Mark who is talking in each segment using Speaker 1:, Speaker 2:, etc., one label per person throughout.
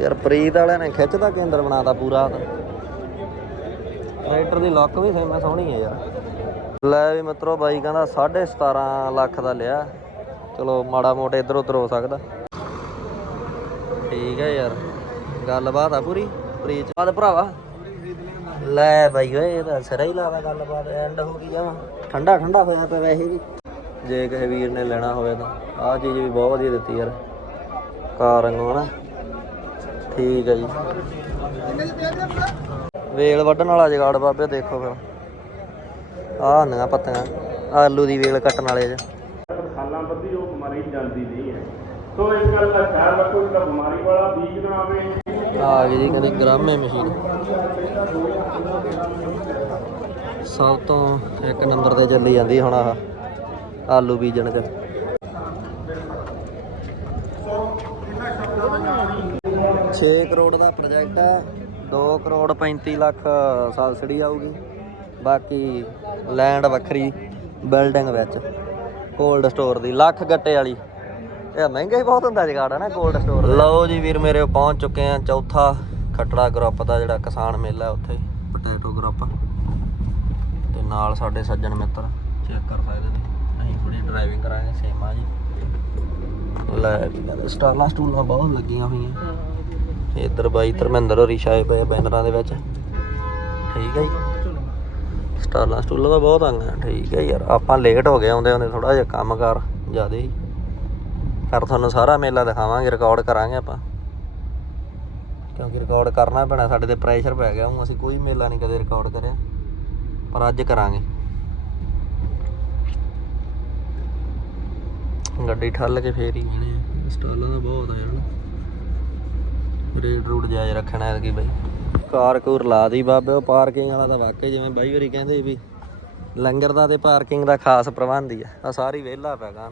Speaker 1: ਯਾਰ ਪ੍ਰੀਤ ਵਾਲਿਆਂ ਨੇ ਖਿੱਚਦਾ ਕੇਂਦਰ ਬਣਾਤਾ ਪੂਰਾ ਟਰੈਕਟਰ ਦੀ ਲੱਕ ਵੀ ਸੇਮਾ ਸੋਹਣੀ ਹੈ ਯਾਰ। ਲੈ ਵੀ ਮਿੱਤਰੋ ਬਾਈ ਕਹਿੰਦਾ 17.5 ਲੱਖ ਦਾ ਲਿਆ। ਚਲੋ ਮਾੜਾ ਮੋਟਾ ਇੱਧਰ ਉੱਧਰ ਹੋ ਸਕਦਾ। ਠੀਕ ਹੈ ਯਾਰ, ਗੱਲਬਾਤ ਆ ਪੂਰੀ ਪ੍ਰੀਤ ਬਾਦ ਭਰਾਵਾ। ਲੈ ਬਾਈ ਓਏ, ਇਹ ਸਿਰਾ ਹੀ ਲਾਵਾ ਗੱਲਬਾਤ ਐਂਡ ਹੋ ਗਈ ਆ ਠੰਡਾ ਠੰਡਾ ਹੋਇਆ ਪਿਆ ਵੈਸੇ ਵੀ। ਜੇ ਕਿਸੇ ਵੀਰ ਨੇ ਲੈਣਾ ਹੋਵੇ ਤਾਂ। ਆਹ ਚੀਜ਼ ਵੀ ਬਹੁਤ ਵਧੀਆ ਦਿੱਤੀ ਯਾਰ। ਕਾਰ ਰੰਗੋ ਨਾ ਠੀਕ ਹੈ ਜੀ। ਵੇਲ ਵੱਢਣ ਵਾਲਾ ਜਗਾੜ ਬਾਬੇ ਦੇਖੋ ਫਿਰ। ਆਹ ਹੁੰਦੀਆਂ ਪੱਤੀਆਂ ਆਲੂ ਦੀ ਵੇਲ ਕੱਟਣ ਵਾਲੇ ਚ।
Speaker 2: ਸਾਲਾਂ ਬੱਧੀ ਉਹ ਬਿਮਾਰੀ ਜਾਂਦੀ ਨਹੀਂ ਹੈ। ਸੋ ਇਸ ਗੱਲ ਦਾ ਖਿਆਲ ਰੱਖੋ ਕਿ ਬਿਮਾਰੀ ਵਾਲਾ ਬੀਜ ਨਾ ਆਵੇ।
Speaker 1: ਆ ਗਈ ਜੀ ਕਹਿੰਦੇ ਗ੍ਰਾਮੇ ਮਸ਼ੀਨ। ਸਭ ਤੋਂ ਇੱਕ ਨੰਬਰ ਤੇ ਚੱਲੀ ਜਾਂਦੀ ਹੁਣ ਆਹ ਆਲੂ ਬੀਜਣ ਚ। 6 ਕਰੋੜ ਦਾ ਪ੍ਰੋਜੈਕਟ ਹੈ 2 ਕਰੋੜ 35 ਲੱਖ ਸਬਸਿਡੀ ਆਊਗੀ ਬਾਕੀ ਲੈਂਡ ਵੱਖਰੀ ਬਿਲਡਿੰਗ ਵਿੱਚ ਕੋਲਡ ਸਟੋਰ ਦੀ ਲੱਖ ਗੱਟੇ ਵਾਲੀ। ਇਹ ਮਹਿੰਗਾ ਹੀ ਬਹੁਤ ਹੁੰਦਾ ਜਗਾੜ ਹੈ ਨਾ ਕੋਲਡ ਸਟੋਰ ਲਓ ਜੀ ਵੀਰ ਮੇਰੇ ਪਹੁੰਚ ਚੁੱਕੇ ਆ ਚੌਥਾ ਖਟੜਾ ਗਰੁੱਪ ਦਾ ਜਿਹੜਾ ਕਿਸਾਨ ਮੇਲਾ ਉੱਥੇ ਪੋਟੈਟੋ ਗਰੁੱਪ ਤੇ ਨਾਲ ਸਾਡੇ ਸੱਜਣ ਮਿੱਤਰ ਚੈੱਕ ਕਰ ਸਕਦੇ ਨੇ ਅਸੀਂ ਥੋੜੀ ਡਰਾਈਵਿੰਗ ਕਰਾਂਗੇ ਸੇਮਾ ਜੀ। ਲੈ ਸਟਾਲਾਂ ਸਟੂਲਾਂ ਬਹੁਤ ਲੱਗੀਆਂ ਹੋਈਆਂ। ਇੱਧਰ ਬਾਈ ਧਰਮਿੰਦਰ ਹੋਰੀ ਛਾਏ ਪਏ ਬੈਨਰਾਂ ਦੇ ਵਿੱਚ। ਠੀਕ ਹੈ ਜੀ। ਸਟਾਲਾਂ ਸਟੂਲਾਂ ਤਾਂ ਬਹੁਤ ਆਈਆਂ ਠੀਕ ਹੈ ਯਾਰ, ਆਪਾਂ ਲੇਟ ਹੋ ਗਏ ਆਉਂਦੇ ਆਉਂਦੇ ਥੋੜਾ ਜਿਹਾ ਕੰਮ ਕਰ ਜ਼ਿਆਦਾ ਹੀ। ਪਰ ਤੁਹਾਨੂੰ ਸਾਰਾ ਮੇਲਾ ਦਿਖਾਵਾਂਗੇ ਰਿਕਾਰਡ ਕਰਾਂਗੇ ਆਪਾਂ। ਕਿਉਂਕਿ ਰਿਕਾਰਡ ਕਰਨਾ ਪੈਣਾ, ਸਾਡੇ ਤੇ ਪ੍ਰੈਸ਼ਰ ਪੈ ਗਿਆ। ਹੁਣ ਅਸੀਂ ਕੋਈ ਮੇਲਾ ਨਹੀਂ ਕਦੇ ਰਿਕਾਰਡ ਕਰਿਆ। ਪਰ ਅੱਜ ਕਰਾਂਗੇ। ਗੱਡੀ ਠੱਲ ਕੇ ਫੇਰ ਹੀ ਮਿਲੇ ਸਟਾਲਾਂ ਦਾ ਬਹੁਤ ਆ ਯਾਰ। ਰੇਡ ਰੂਟ ਜਾਇਜ਼ ਰੱਖਣਾ ਹੈ ਕਿ ਬਈ। ਕਾਰ ਕੂਰ ਲਾ ਦੀ ਬਾਬੇ ਉਹ ਪਾਰਕਿੰਗ ਵਾਲਾ ਤਾਂ ਵਾਕਈ ਜਿਵੇਂ ਬਾਈ ਹੋਰੀ ਕਹਿੰਦੇ ਵੀ ਲੰਗਰ ਦਾ ਤੇ ਪਾਰਕਿੰਗ ਦਾ ਖਾਸ ਪ੍ਰਬੰਧ ਹੀ ਆ। ਆ ਸਾਰੀ ਵਿਹਲਾ ਪੈ ਗਾ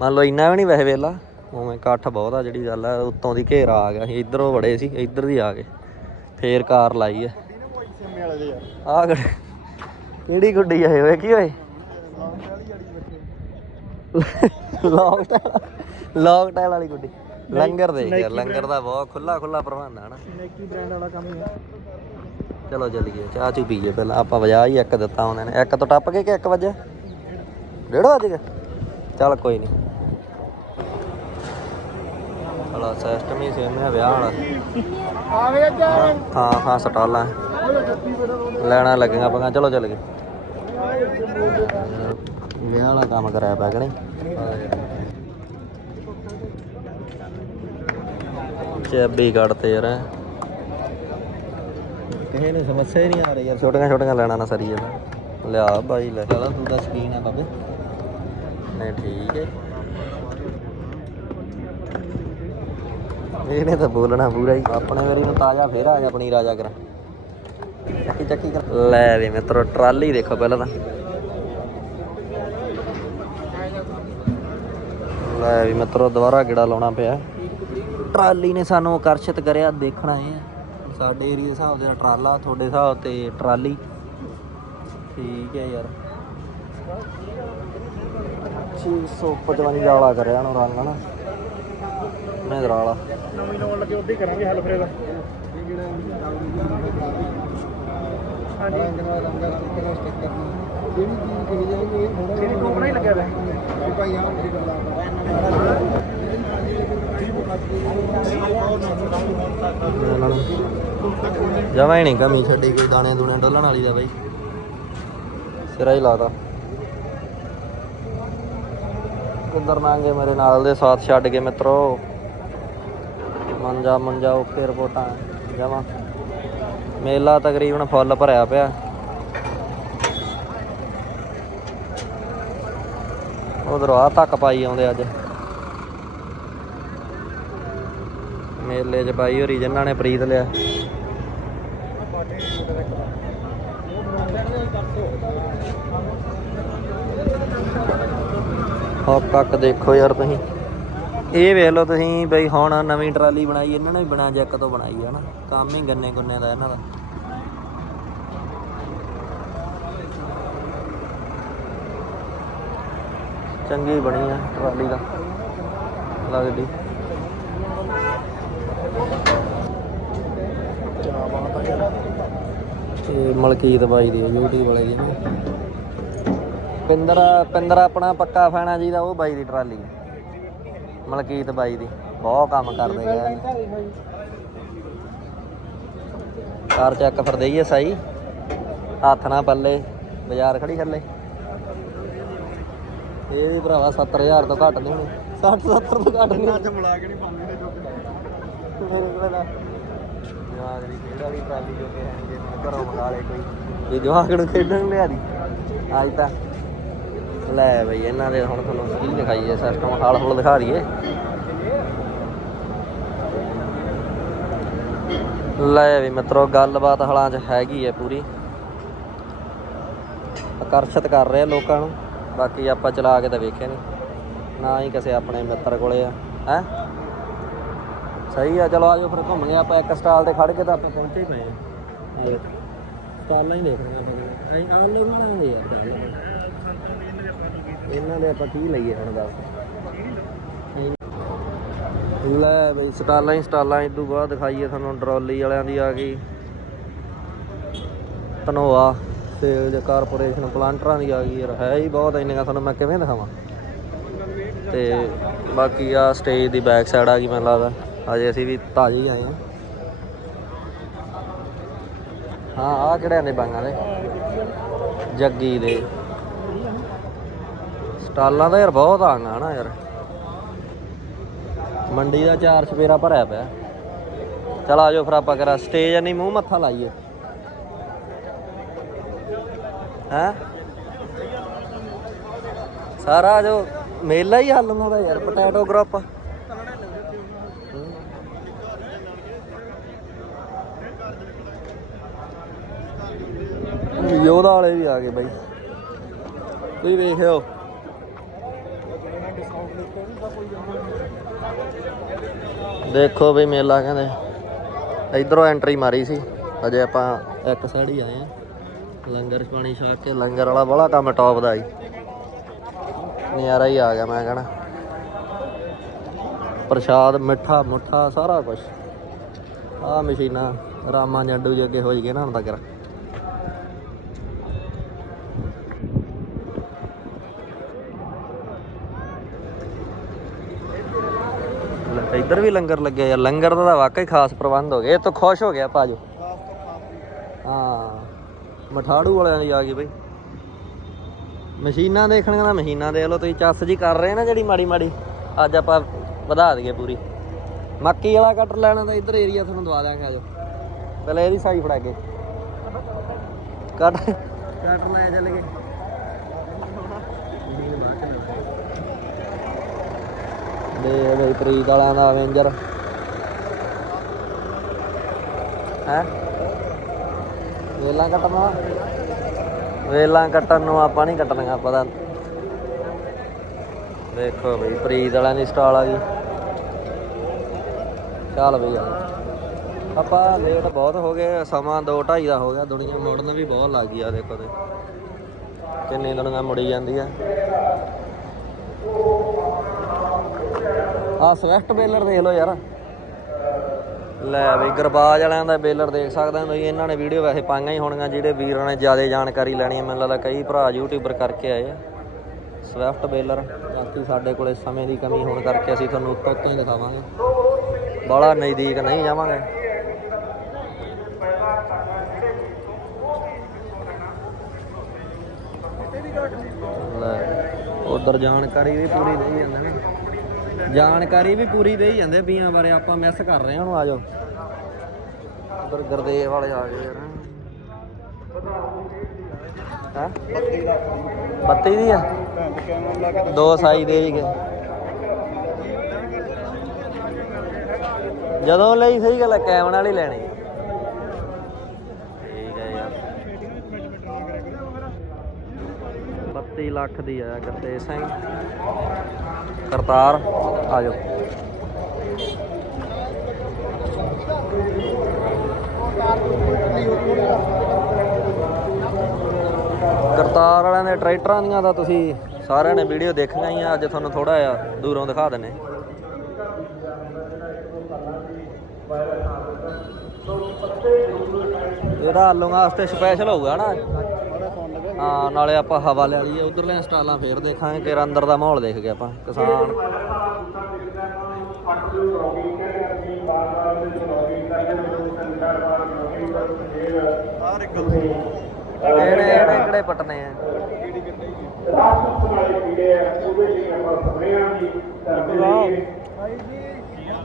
Speaker 1: ਮੰਨ ਲਓ ਇੰਨਾ ਵੀ ਨਹੀਂ ਵੈਸੇ ਵਿਹਲਾ ਉਵੇਂ ਇਕੱਠ ਬਹੁਤ ਆ ਜਿਹੜੀ ਗੱਲ ਆ ਉੱਤੋਂ ਦੀ ਘੇਰਾ ਆ ਗਿਆ ਇੱਧਰੋਂ ਬੜੇ ਸੀ ਇੱਧਰ ਦੀ ਆ ਗਏ। ਫੇਰ ਕਾਰ ਲਾਈ ਆ। ਗੜ ਕਿਹੜੀ ਗੁੱਡੀ ਆ ਇਹ ਓਏ ਕੀ ਟਾਇਲ ਲੌਂਗ ਟਾਇਲ ਵਾਲੀ ਗੁੱਡੀ। ਲੰਗਰ ਦੇ ਯਾਰ ਲੰਗਰ ਦਾ ਬਹੁਤ ਖੁੱਲਾ ਖੁੱਲਾ ਪ੍ਰਬੰਧ ਆ ਨਾ।
Speaker 2: ਨੈਕੀ ਬ੍ਰਾਂਡ ਵਾਲਾ ਕੰਮ ਹੀ ਹੈ
Speaker 1: ਚਲੋ ਚੱਲੀਏ ਚਾਹ ਚੂ ਪੀਏ ਪਹਿਲਾਂ ਆਪਾਂ ਵਜਾ ਹੀ ਇੱਕ ਦਿੱਤਾ ਉਹਨਾਂ ਨੇ। ਇੱਕ ਤੋਂ ਟੱਪ ਗਏ ਕਿ ਇੱਕ ਵਜੇ? ਡੇਢ ਵਜ ਚੱਲ ਕੋਈ ਨਹੀਂ ਹਲਾ ਸਿਸਟਮ ਹੀ ਸੇਮ ਹੈ ਵਿਆਹ ਵਾਲਾ।
Speaker 2: ਆਵੇ ਜਾ
Speaker 1: ਹਾਂ ਹਾਂ ਸਟਾਲਾਂ। ਲੈਣਾ ਲੱਗੀਆਂ ਆਪਾਂ ਚਲੋ ਚੱਲ ਗਏ ਵਿਆਹ ਵਾਲਾ ਕੰਮ ਕਰਾਇਆ ਪਿਆ ਕਿ ਨਹੀਂ? ਚੱਬੀ ਕੱਢਤੇ ਯਾਰ। ਕਿਸੇ ਨੂੰ ਸਮੱਸਿਆ ਹੀ ਨਹੀਂ ਆ ਰਹੀ ਯਾਰ। ਛੋਟੀਆਂ ਛੋਟੀਆਂ ਲੈਣਾ ਨਾ ਸਰੀ ਜਾਂਦਾ ਲਿਆ ਬਾਈ ਲੈ। ਚਲਾ ਤੂੰ ਦਾ ਸਕੀਨ ਆ ਬਾਬੇ? ਨਹੀਂ ਠੀਕ ਹੈ। ਇਹਨੇ ਤਾਂ ਬੋਲਣਾ ਪੂਰਾ ਹੀ। ਆਪਣੇ ਵਾਰੀ ਨੂੰ ਤਾਜ਼ਾ ਫੇਰ ਆ ਜਾ ਆਪਣੀ ਰਾਜਾ ਕਰ ਚੱਕੀ ਚੱਕੀ ਕਰ। ਲੈ ਵੀ ਮਿੱਤਰੋ ਟਰਾਲੀ ਦੇਖੋ ਪਹਿਲਾਂ ਤਾਂ। ਲੈ ਵੀ ਮਿੱਤਰੋ ਦੁਬਾਰਾ ਗੇੜਾ ਲਾਉਣਾ ਪਿਆ। ਟਰਾਲੀ ਨੇ ਸਾਨੂੰ ਆਕਰਸ਼ਿਤ ਕਰਿਆ ਦੇਖਣਾ ਇਹ ਹੈ। ਸਾਡੇ ਏਰੀਆ ਦੇ ਹਿਸਾਬ ਦੇ ਨਾਲ ਟਰਾਲਾ ਤੁਹਾਡੇ ਹਿਸਾਬ ਤੇ ਟਰਾਲੀ। ਠੀਕ ਹੈ ਯਾਰ। 655 ਵਾਲਾ ਕਰਿਆ ਉਹਨੂੰ ਰੰਗ ਨਾ ਮਹਿੰਦਰਾ ਵਾਲਾ
Speaker 2: ਨਵੀਂ ਲਾਉਣ ਲੱਗੇ ਉਦੋਂ ਹੀ ਕਰਾਂਗੇ ਹੱਲ ਫਿਰ ਇਹਦਾ। ਹਾਂਜੀ। ਜਿਹੜੀ ਟੋਕਣਾ ਹੀ ਲੱਗਿਆ ਵੇ
Speaker 1: ਜਮਾ ਹੀ ਨਹੀਂ ਕਮੀ ਛੱਡੀ ਕੋਈ ਦਾਣੇ ਦੂਣੇ ਡੋਲਣ ਵਾਲੀ ਦਾ ਬਾਈ। ਸਿਰਾ ਹੀ ਲਾਦਾ ਕਿੱਧਰ ਨਾਂਗੇ ਮੇਰੇ ਨਾਲ ਦੇ ਸਾਥ ਛੱਡ ਕੇ ਮਿੱਤਰੋ। ਮੰਜਾ ਮੰਜਾ ਓਕੇ ਰਿਪੋਰਟਾਂ ਜਮਾ। ਮੇਲਾ ਤਕਰੀਬਨ ਫੁੱਲ ਭਰਿਆ ਪਿਆ। ਉਧਰ ਆ ਤੱਕ ਪਾਈ ਆਉਂਦੇ ਅੱਜ। ਮੇਲੇ 'ਚ ਪਾਈ ਹੋਰੀ ਜਿਨ੍ਹਾਂ ਨੇ ਪ੍ਰੀਤ ਲਿਆ। ਹੋ ਕੱਕ ਦੇਖੋ ਯਾਰ ਤੁਸੀਂ। ਇਹ ਵੇਖ ਲਓ ਤੁਸੀਂ ਬਈ ਹੁਣ ਨਵੀਂ ਟਰਾਲੀ ਬਣਾਈ, ਇਹਨਾਂ ਨੇ ਵੀ ਬਣਾ ਜੈਕ ਤੋਂ ਬਣਾਈ ਹੈ ਨਾ। ਕੰਮ ਹੀ ਗੰਨੇ ਗੁੰਨੇ ਦਾ ਇਹਨਾਂ ਦਾ। ਚੰਗੀ ਬਣੀ ਆ ਟਰਾਲੀ ਦਾ ਲੱਗਦੀ। ਇਹ ਮਲਕੀਤ ਬਾਈ ਦੀ YouTube ਵਾਲੇ ਦੀ ਪਿੰਦਰ ਪਿੰਦਰ ਆਪਣਾ ਪੱਕਾ ਫੈਣਾ ਜੀ ਦਾ, ਉਹ ਬਾਈ ਦੀ ਟਰਾਲੀ। ਮਲਕੀਤ ਬਾਈ ਦੀ, ਬਹੁਤ ਕੰਮ ਕਰਦੇ ਗਏ ਕਾਰ ਚੱਕ ਫਿਰ ਦਈਏ ਸਹੀ। ਹੱਥ ਨਾ ਪੱਲੇ, ਬਾਜ਼ਾਰ ਖੜੀ ਥੱਲੇ। ਇਹ ਵੀ ਭਰਾਵਾ 70000 ਤੋਂ ਘੱਟ ਨਹੀਂ ਹੋਣੀ। 60 70 ਤੋਂ ਘੱਟ ਨਹੀਂ ਅੱਜ ਮਿਲਾ ਕੇ ਨਹੀਂ ਪਾਉਂਦੇ ਨੇ ਜੋ ਮੇਰੇ ਕੋਲ ਨਾ ਜਵਾਕ ਦੀ ਕਿਹੜਾ ਵੀ ਟਰਾਲੀ ਜੋ ਕਿ ਹੈ ਹੁਣ ਘਰੋਂ ਮੰਗਾ ਲੇ ਕੋਈ। ਇਹ ਜਵਾਕ ਨੂੰ ਖੇਡਣ ਲਿਆ ਦੀ। ਅੱਜ ਤਾਂ ਲੈ ਬਈ, ਇਹਨਾਂ ਦੇ ਹੁਣ ਤੁਹਾਨੂੰ ਕੀ ਦਿਖਾਈਏ ਸਿਸਟਮ ਹਾਲ ਹੁਲ ਦਿਖਾ ਦਈਏ। ਲੈ ਵੀ ਮਿੱਤਰੋ, ਗੱਲਬਾਤ ਹਲਾਂ 'ਚ ਹੈਗੀ ਹੈ ਪੂਰੀ। ਆਕਰਸ਼ਿਤ ਕਰ ਰਹੇ ਲੋਕਾਂ ਨੂੰ। ਬਾਕੀ ਆਪਾਂ ਚਲਾ ਕੇ ਤਾਂ ਵੇਖੇ ਨਹੀਂ ਨਾ ਹੀ ਕਿਸੇ ਆਪਣੇ ਮਿੱਤਰ ਕੋਲੇ ਆ। ਹੈ? ਸਹੀ ਆ, ਚਲੋ ਆਜੋ ਫਿਰ ਘੁੰਮ ਗਏ ਆਪਾਂ ਇੱਕ ਸਟਾਲ ਤੇ ਖੜ ਕੇ ਤਾਂ ਆਪਾਂ ਪਹੁੰਚੇ ਹੀ ਪਏ ਆ। ਆਜੋ ਸਟਾਲਾਂ ਹੀ ਦੇਖਣੀਆਂ ਆਪਾਂ ਐਂ ਆਲੂ ਬਣਾਉਂਦੇ ਯਾਰ ਚੱਲ। ਇਹਨਾਂ ਦੇ ਆਪਾਂ ਕੀ ਲਈਏ ਹੁਣ ਦੱਸ। ਲੈ ਬਈ ਸਟਾਲਾਂ ਹੀ, ਸਟਾਲਾਂ ਇਸ ਤੋਂ ਬਾਅਦ ਦਿਖਾਈਏ ਤੁਹਾਨੂੰ ਡਰੋਲੀ ਵਾਲਿਆਂ ਦੀ ਆ ਗਈ। ਧਨੋਆ ਸੇਲਜ਼ ਕਾਰਪੋਰੇਸ਼ਨ ਪਲਾਂਟਰਾਂ ਦੀ ਆ ਗਈ ਯਾਰ। ਹੈ ਹੀ ਬਹੁਤ ਇੰਨੀਆਂ। ਤੁਹਾਨੂੰ ਮੈਂ ਕਿਵੇਂ ਦਿਖਾਵਾਂ? ਤੇ ਬਾਕੀ ਆ ਸਟੇਜ ਦੀ ਬੈਕ ਸਾਈਡ ਆ ਗਈ ਮੈਨੂੰ ਲੱਗਦਾ। ਅਜੇ ਅਸੀਂ ਵੀ ਤਾਜ਼ੇ ਹੀ ਆਏ ਹਾਂ ਹਾਂ ਆ ਕਿਹੜੇ ਦੇ ਬਾਂਗਾਂ ਦੇ? ਜੱਗੀ ਦੇ। ਸਟਾਲਾਂ ਦਾ ਯਾਰ ਬਹੁਤ ਆਂਗਾ ਨਾ ਯਾਰ। ਮੰਡੀ ਦਾ ਚਾਰ ਚਪੇਰਾ ਭਰਿਆ ਪਿਆ। ਚਲ ਆਜੋ ਫਿਰ ਆਪਾਂ ਕਰਾ। ਸਟੇਜ ਨਹੀਂ ਮੂੰਹ ਮੱਥਾ ਲਾਈਏ। ਹੈ? ਸਾਰਾ ਜੋ ਮੇਲਾ ਹੀ ਹੱਲ ਹੁੰਦਾ ਯਾਰ, ਪੋਟੈਟੋ ਗਰੁੱਪ ਯੋਧਾ ਵਾਲੇ ਵੀ ਆ ਗਏ ਬਾਈ। ਤੁਸੀਂ ਵੇਖਿਓ ਦੇਖੋ ਬਈ ਮੇਲਾ ਕਹਿੰਦੇ। ਇਧਰੋਂ ਐਂਟਰੀ ਮਾਰੀ ਸੀ। ਅਜੇ ਆਪਾਂ ਇੱਕ ਸਾਈਡ ਹੀ ਆਏ ਆ। ਲੰਗਰ ਪਾਣੀ ਛਕ ਕੇ ਲੰਗਰ ਵਾਲਾ ਬੜਾ ਕੰਮ ਟੌਪ ਦਾ ਜੀ। ਨਜ਼ਾਰਾ ਹੀ ਆ ਗਿਆ ਮੈਂ ਕਹਣਾ। ਪ੍ਰਸ਼ਾਦ ਮਿੱਠਾ ਮੁੱਠਾ ਸਾਰਾ ਕੁਝ ਆ ਮਸ਼ੀਨਾਂ ਰਾਮਾ ਜੱਡੂ ਜੱਗੇ ਅੱਗੇ ਹੋਈ ਗਏ ਨਾ ਹੁਣ ਤੱਕ। ਇੱਧਰ ਵੀ ਲੰਗਰ ਲੱਗਿਆ ਯਾਰ ਲੰਗਰ ਦਾ ਤਾਂ ਵਾਕਈ ਖਾਸ ਪ੍ਰਬੰਧ ਹੋ ਗਿਆ। ਇਹ ਤੋਂ ਖੁਸ਼ ਹੋ ਗਿਆ ਭਾਜੋ। ਹਾਂ। ਮਠਾੜੂ ਵਾਲਿਆਂ ਦੀ ਆ ਗਈ ਬਈ। ਮਸ਼ੀਨਾਂ ਦੇਖਣੀਆਂ ਤਾਂ ਮਸ਼ੀਨਾਂ ਦੇਖ ਲਓ ਤੁਸੀਂ ਚੱਸ ਜੀ ਕਰ ਰਹੇ ਨਾ ਜਿਹੜੀ ਮਾੜੀ ਮਾੜੀ। ਅੱਜ ਆਪਾਂ ਵਧਾ ਦਈਏ ਪੂਰੀ। ਮੱਕੀ ਵਾਲਾ ਕਟਰ ਲੈਣਾ ਤਾਂ ਇੱਧਰ ਏਰੀਆ ਤੁਹਾਨੂੰ ਦਵਾ ਦਾਂਗੇ ਆਜੋ। ਪਹਿਲੇ ਇਹਦੀ ਸਾਈ ਫੜਾ ਕੇ ਕੱਟ ਕਟਰ ਲੈ ਚੱਲ ਗਏ। ਦੇ ਬਈ ਪ੍ਰੀਤ ਵਾਲਿਆਂ ਦਾ ਅਵੇਂਜਰ ਹੈ? ਵੇਲਾਂ ਕੱਟਣਾ ਵੇਲਾਂ? ਕੱਟਣ ਨੂੰ ਆਪਾਂ ਨਹੀਂ ਕੱਟਣੀਆਂ ਪਤਾ ਦੇਖੋ ਬਈ, ਪ੍ਰੀਤ ਵਾਲਿਆਂ ਦੀ ਸਟਾਲ ਆ ਗਈ। ਚੱਲ ਬਈ ਆ ਆਪਾਂ ਲੇਟ ਬਹੁਤ ਹੋ ਗਏ, ਸਮਾਂ 2:30 ਦਾ ਹੋ ਗਿਆ, ਦੁਨੀਆ ਮੁੜਨ ਵੀ ਬਹੁਤ ਲੱਗ ਗਈ ਆ, ਦੇਖੋ ਤੇ। ਕਿੰਨੀ ਦੁਨੀਆ ਮੁੜੀ ਜਾਂਦੀ ਆ। ਆ ਸਵਿਫਟ ਬੇਲਰ ਦੇਖ ਲਓ ਯਾਰ। ਲੈ ਬਈ, ਗਰਬਾਜ ਵਾਲਿਆਂ ਦਾ ਬੇਲਰ ਦੇਖ ਸਕਦੇ ਹੋ ਤੁਸੀਂ। ਇਹਨਾਂ ਨੇ ਵੀਡੀਓ ਵੈਸੇ ਪਾਈਆਂ ਹੀ ਹੋਣੀਆਂ, ਜਿਹੜੇ ਵੀਰਾਂ ਨੇ ਜ਼ਿਆਦਾ ਜਾਣਕਾਰੀ ਲੈਣੀ ਹੈ। ਮੈਨੂੰ ਲੱਗਦਾ ਕਈ ਭਰਾ ਯੂਟਿਊਬਰ ਕਰਕੇ ਆਏ ਆ। ਸਵਿਫਟ ਬੇਲਰ, ਬਾਕੀ ਸਾਡੇ ਕੋਲੇ ਸਮੇਂ ਦੀ ਕਮੀ ਹੋਣ ਕਰਕੇ ਅਸੀਂ ਤੁਹਾਨੂੰ ਉੱਤੋਂ ਹੀ ਦਿਖਾਵਾਂਗੇ। ਬਾਹਲਾ ਨਜ਼ਦੀਕ ਨਹੀਂ ਜਾਵਾਂਗੇ। ਲੈ, ਉਧਰ ਜਾਣਕਾਰੀ ਵੀ ਪੂਰੀ ਦੇਈ ਜਾਂਦੇ ਨੇ। ਜਾਣਕਾਰੀ ਵੀ ਪੂਰੀ ਦੇਈ ਜਾਂਦੇ ਬੀਆਂ ਬਾਰੇ ਆਪਾਂ ਮਿਸ ਕਰ ਰਹੇ ਹਾਂ ਹੁਣ ਆਜੋ ਉਧਰ ਗਰਦੇਵ ਵਾਲੇ ਆ ਗਏ ਯਾਰ। ਹਾਂ? 32 ਦੀ ਆ। ਦੋ ਸਾਈ ਦੇ ਗਏ ਜਦੋਂ ਲਈ ਸਹੀ ਗੱਲ ਕੈਮਨ ਵਾਲੀ ਲੈਣੀ। ਠੀਕ ਹੈ ਯਾਰ। 32 ਲੱਖ ਦੀ ਆ ਗੁਰਤੇਜ ਸਿੰਘ। ਕਰਤਾਰ, ਆ ਜਾਓ। ਕਰਤਾਰ ਵਾਲਿਆਂ ਦੇ ਟਰੈਕਟਰਾਂ ਦੀਆਂ ਤਾਂ ਤੁਸੀਂ ਸਾਰਿਆਂ ਨੇ ਵੀਡੀਓ ਦੇਖੀਆਂ ਹੀ ਆ, ਅੱਜ ਤੁਹਾਨੂੰ ਥੋੜਾ ਜਿਹਾ ਦੂਰੋਂ ਦਿਖਾ ਦਿੰਨੇ
Speaker 2: ਸਾਲਾਂ
Speaker 1: ਇਹਦਾ ਆਲੂਆਂ ਵਾਸਤੇ ਸਪੈਸ਼ਲ ਹੋਊਗਾ ਨਾ। ਹਾਂ ਨਾਲੇ ਆਪਾਂ ਹਵਾ ਲੈ ਲਈਏ ਉਧਰਲੇ ਸਟਾਲਾਂ ਫੇਰ ਦੇਖਾਂਗੇ ਕਿ ਅੰਦਰ ਦਾ ਮਾਹੌਲ ਦੇਖ ਕੇ ਆਪਾਂ ਕਿਸਾਨ। ਕਿਹੜੇ ਕਿਹੜੇ ਕਿਹੜੇ ਪਟਨੇ ਆ? ਇੱਧਰ ਨੂੰ ਅੰਦਰ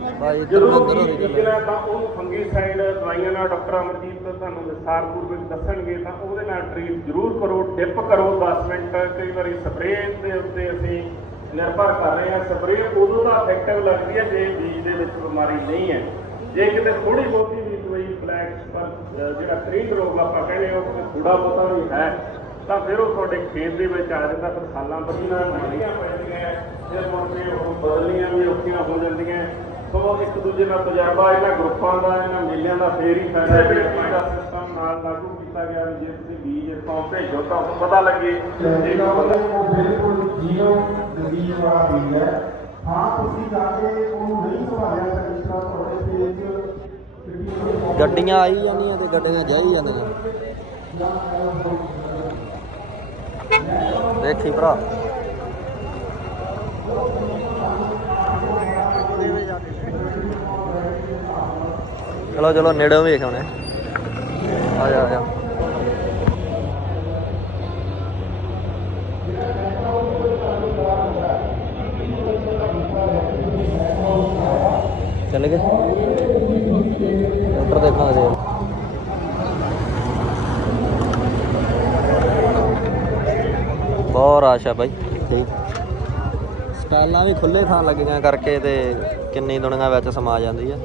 Speaker 1: ਹੋ ਗਈ ਗੱਲ।
Speaker 2: ਜਿਹੜਾ ਤਾਂ ਉਹਨੂੰ ਫੰਗੀਸਾਈਡ ਦਵਾਈਆਂ ਨਾਲ ਡਾਕਟਰ ਅਮਰਜੀਤ ਤੁਹਾਨੂੰ ਵਿਸਥਾਰਪੂਰਵਕ ਦੱਸਣਗੇ, ਤਾਂ ਉਹਦੇ ਨਾਲ ਟ੍ਰੀਟ ਜ਼ਰੂਰ ਕਰੋ ਡਿਪ ਕਰੋ 10 ਮਿੰਟ। ਕਈ ਵਾਰੀ ਸਪਰੇਅ ਦੇ ਉੱਤੇ ਅਸੀਂ ਨਿਰਭਰ ਕਰ ਰਹੇ ਹਾਂ। ਸਪਰੇਅ ਉਦੋਂ ਦਾ ਇਫੈਕਟਿਵ ਲੱਗਦੀ ਹੈ ਜੇ ਬੀਜ ਦੇ ਵਿੱਚ ਬਿਮਾਰੀ ਨਹੀਂ ਹੈ। ਜੇ ਕਿਤੇ ਥੋੜੀ ਬਹੁਤੀ ਵੀ ਦਵਾਈ ਬਲੈਕ ਪਰ ਜਿਹੜਾ ਕਰੀਨ ਰੋਗ ਆਪਾਂ ਕਹਿੰਦੇ ਉਹ ਥੋੜਾ ਬਹੁਤਾ ਵੀ ਹੈ, ਤਾਂ ਫਿਰ ਉਹ ਤੁਹਾਡੇ ਖੇਤ ਦੇ ਵਿੱਚ ਆ ਜਾਂਦਾ, ਫਿਰ ਸਾਲਾਂ ਬੱਧੀਆਂ ਮਹੀਨੀਆਂ ਪੈਂਦੀਆਂ ਫਿਰ ਮੁੜ ਕੇ ਉਹ ਬਦਲੀਆਂ ਵੀ ਔਖੀਆਂ ਹੋ ਜਾਂਦੀਆਂ। ਸੋ ਇੱਕ ਦੂਜੇ ਨਾਲ ਤਜਰਬਾ ਇਹਨਾਂ ਗਰੁੱਪਾਂ ਦਾ ਇਹਨਾਂ ਮੇਲਿਆਂ ਦਾ ਫੇਰ ਹੀ ਫਾਇਦਾ ਹੈ। ਸਿਸਟਮ ਨਾਲ ਲਾਗੂ ਕੀਤਾ ਗਿਆ ਵੀ ਜੇ ਤੁਸੀਂ ਬੀਜ ਇੱਥੋਂ ਭੇਜੋ ਤਾਂ ਪਤਾ ਲੱਗੇ। ਜੇ
Speaker 3: ਉਹ ਬਿਲਕੁਲ ਜੀਰੋ ਡਿਜ਼ੀਜ਼ ਵਾਲਾ ਬੀਜ ਹੈ। ਹਾਂ ਤੁਸੀਂ ਜਾ ਕੇ ਉਹਨੂੰ ਨਹੀਂ ਸੰਭਾਲਿਆ ਤਾਂ ਜਿਸ ਤਰ੍ਹਾਂ ਤੁਹਾਡੇ ਪੇਜ
Speaker 1: ਗੱਡੀਆਂ ਆਈ ਜਾਂਦੀਆਂ ਤੇ ਗੱਡੀਆਂ ਜਾਈ ਜਾਂਦੀਆਂ। ਦੇਖੀ ਭਰਾ। ਚਲੋ ਚਲੋ ਨੇੜੋਂ ਵੇਖ ਆਉਣੇ। ਆ ਜਾ ਆ ਜਾ। ਚੱਲ ਗਏ। ਉੱਪਰ ਦੇਖਾਂਗੇ ਬਹੁਤ ਰਸ਼ ਆ ਬਾਈ। ਇੱਥੇ ਹੀ ਸਟਾਲਾਂ ਵੀ ਖੁੱਲੇ ਥਾਂ ਲੱਗੀਆਂ ਕਰਕੇ ਤੇ ਕਿੰਨੀ ਦੁਨੀਆ ਵਿੱਚ ਸਮਾ ਜਾਂਦੀ ਆ।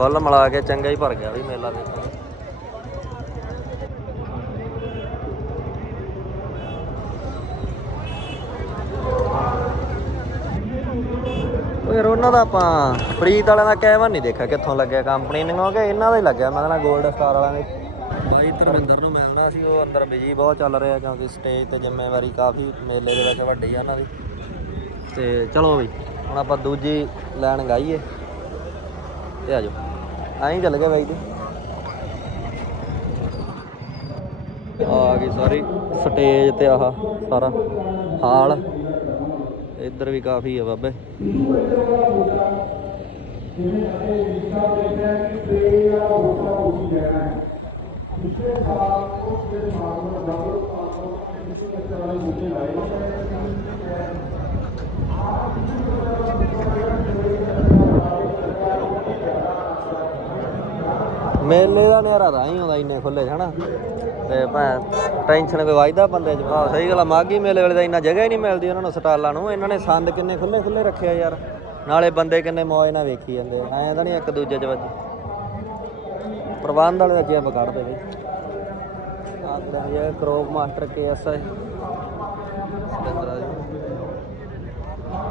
Speaker 1: ਕੁੱਲ ਮਿਲਾ ਕੇ ਚੰਗਾ ਹੀ ਭਰ ਗਿਆ ਵੀ ਮੇਲਾ ਦੇਖਣ ਉਹ ਯਾਰ ਉਹਨਾਂ ਦਾ ਆਪਾਂ ਪ੍ਰੀਤ ਵਾਲਿਆਂ ਦਾ ਕੈਵਨ ਨਹੀਂ ਦੇਖਿਆ ਕਿੱਥੋਂ ਲੱਗਿਆ ਕੰਪਨੀ ਨੂੰ? ਕਿਉਂਕਿ ਇਹਨਾਂ ਦਾ ਹੀ ਲੱਗਿਆ ਮੈਂ ਕਹਿੰਦਾ 골ਡ ਸਟਾਰ ਵਾਲਿਆਂ ਦੇ। ਬਾਈ ਧਰਮਿੰਦਰ ਨੂੰ ਮਿਲਣਾ ਸੀ ਉਹ ਅੰਦਰ ਬਿਜ਼ੀ ਬਹੁਤ ਚੱਲ ਰਿਹਾ ਕਿਉਂਕਿ ਸਟੇਜ ਤੇ ਜ਼ਿੰਮੇਵਾਰੀ ਕਾਫੀ ਮੇਲੇ ਦੇ ਵਿੱਚ ਵੱਡੀ ਆ ਉਹਨਾਂ ਦੀ। ਤੇ ਚਲੋ ਬਈ ਹੁਣ ਆਪਾਂ ਦੂਜੀ ਲਾਈਨ ਗਾਈਏ ਤੇ ਆਜੋ ਐਂ ਚੱਲ ਗਏ ਬਾਈ ਜੀ। ਆ ਗਈ ਸਾਰੀ ਸਟੇਜ ਤੇ ਆਹ ਸਾਰਾ ਹਾਲ। ਇੱਧਰ ਵੀ ਕਾਫੀ ਆ ਬਾਬੇ। ਮੇਲੇ ਦਾ ਨਿਆਰਾ ਰਾਹੀਂ ਹੀ ਆਉਂਦਾ ਇੰਨੇ ਖੁੱਲੇ ਹਨਾ? ਤੇ ਭੈ ਟੈਨਸ਼ਨ ਕੋਈ ਵਾਜਦਾ ਬੰਦੇ ਚ ਆਹ ਸਹੀ ਗੱਲ ਆ ਮਾਗੀ ਮੇਲੇ ਵੇਲੇ ਤਾਂ ਇੰਨਾ ਜਗ੍ਹਾ ਹੀ ਨਹੀਂ ਮਿਲਦੀ ਉਹਨਾਂ ਨੂੰ ਸਟਾਲਾਂ ਨੂੰ। ਇਹਨਾਂ ਨੇ ਸੰਦ ਕਿੰਨੇ ਖੁੱਲੇ ਖੁੱਲੇ ਰੱਖਿਆ ਯਾਰ। ਨਾਲੇ ਬੰਦੇ ਕਿੰਨੇ ਮੌਜ ਨਾਲ ਵੇਖੀ ਜਾਂਦੇ ਐਂ ਤਾਂ ਨਹੀਂ ਇੱਕ ਦੂਜੇ ਚ ਵੱਜ ਪ੍ਰਬੰਧ ਵਾਲੇ ਦਾ ਕੀ ਆਪਾਂ ਕੱਢਦੇ ਬਈ? ਆਹ ਕਿਹੜਾ ਕਰੋਪ ਮਾਸਟਰ ਕੇਐਸਆਈ।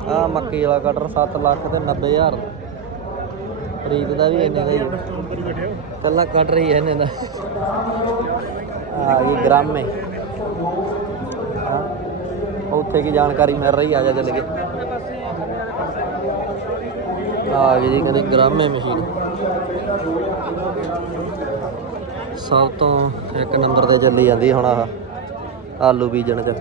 Speaker 1: ਆ ਮੱਕੀ ਵਾਲਾ ਕਟਰ 7 ਲੱਖ ਤੇ 90000 ਪ੍ਰੀਤ ਦਾ ਵੀ ਇੰਨੇ ਦਾ ਹੀ ਕੱਲਾ ਕੱਟ ਰਹੀ ਹੈ ਇਹਨੇ ਦਾ ਆ ਇਹ ਗ੍ਰਾਮੇ। ਹਾਂ ਉੱਥੇ ਕੀ ਜਾਣਕਾਰੀ ਮਿਲ ਰਹੀ ਆ ਜਾ ਚੱਲ ਕੇ। ਆ ਗਈ ਜੀ ਕਹਿੰਦੀ ਗ੍ਰਾਮੇ ਮਸ਼ੀਨ। ਸਭ ਤੋਂ ਇੱਕ ਨੰਬਰ ਤੇ ਚੱਲੀ ਜਾਂਦੀ ਹੁਣ ਆਹ ਆਲੂ ਬੀਜਣ ਚ।